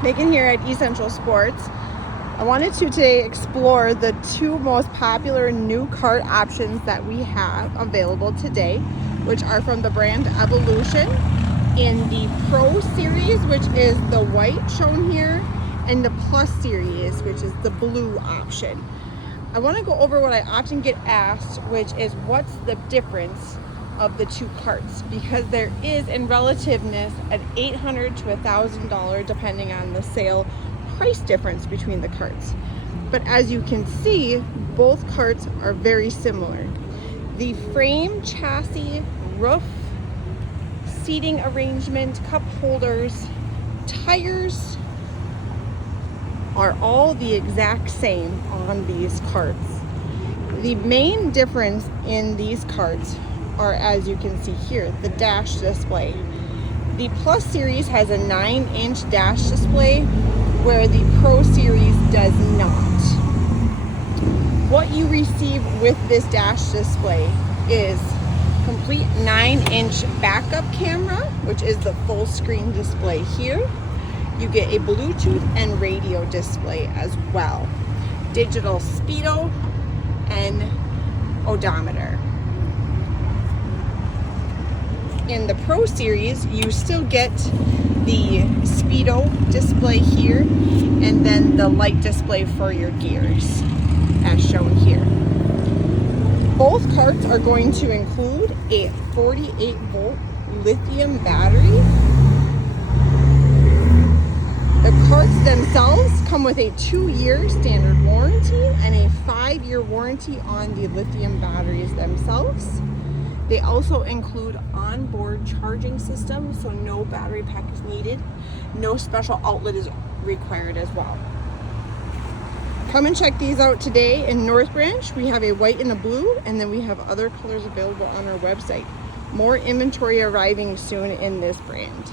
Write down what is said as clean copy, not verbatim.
Megan here at Essential Sports. I wanted to today explore the two most popular new cart options that we have available today, which are from the brand Evolution in the Pro Series, which is the white shown here, and the Plus Series, which is the blue option. I want to go over what I often get asked, which is what's the difference of the two carts, because there is in relativeness an $800 to $1,000 depending on the sale price difference between the carts. But as you can see, both carts are very similar. The frame, chassis, roof, seating arrangement, cup holders, tires are all the exact same on these carts. The main difference in these carts are, as you can see here, the dash display. The Plus Series has a 9-inch dash display where the Pro Series does not. What you receive with this dash display is complete 9-inch backup camera, which is the full screen display here. You get a Bluetooth and radio display as well, digital speedo and odometer. In the Pro Series, you still get the speedo display here and then the light display for your gears as shown here. Both carts are going to include a 48-volt lithium battery. The carts themselves come with a 2-year standard warranty and a 5-year warranty on the lithium batteries themselves. They also include onboard charging system, so no battery pack is needed. No special outlet is required as well. Come and check these out today in North Branch. We have a white and a blue, and then we have other colors available on our website. More inventory arriving soon in this brand.